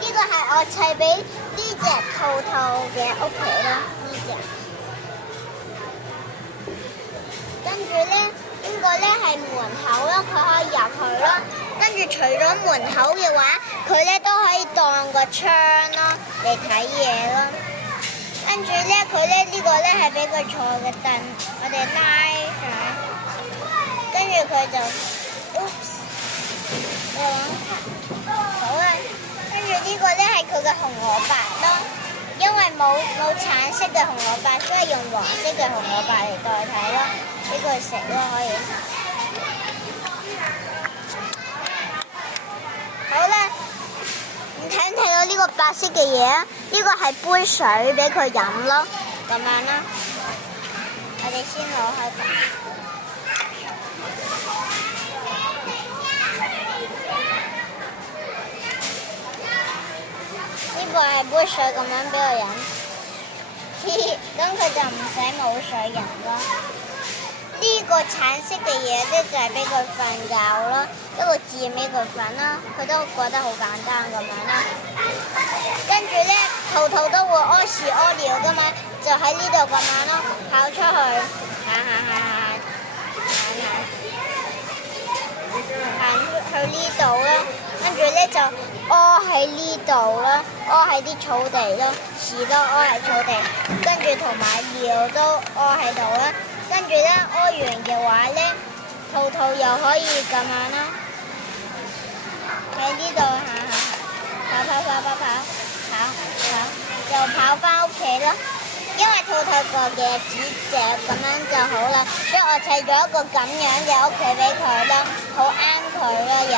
呢個係我砌俾呢隻兔兔嘅屋企啦，呢隻。跟住咧，呢個咧係門口啦，佢可以入去啦。跟住除咗門口嘅話，佢咧都可以當個窗咯嚟睇嘢咯。跟住咧，佢咧呢個咧係俾佢坐嘅凳，我哋拉上，跟住佢就 oops， 好啦。跟住呢個咧係佢嘅紅蘿蔔咯，因為冇橙色嘅紅蘿蔔，所以用黃色嘅紅蘿蔔嚟代替咯，俾佢食咯可以。好啦，你睇唔睇到呢個白色嘅嘢啊？呢個係杯水俾佢飲咯，咁樣啦。我哋先攞開佢。呢個係杯水咁樣俾佢飲，咁佢就唔使冇水飲咯。呢個橙色嘅嘢咧就係俾佢瞓覺咯，一個字俾佢瞓啦，佢都覺得好簡單咁樣啦。跟住咧，兔兔都會屙屎屙尿噶嘛，就喺呢度咁樣咯，跑出去，行去呢度啦，跟住咧就屙喺呢度啦，屙喺啲草地咯，屎都屙喺草地，跟住同埋尿都屙喺度啦。跟住咧，屙完嘅話咧，兔兔又可以咁樣啦，喺呢度就跑翻屋企咯。因為兔兔個嘅指隻咁樣就好啦，所以我砌咗一個咁樣嘅屋企俾佢啦，好啱佢啦又。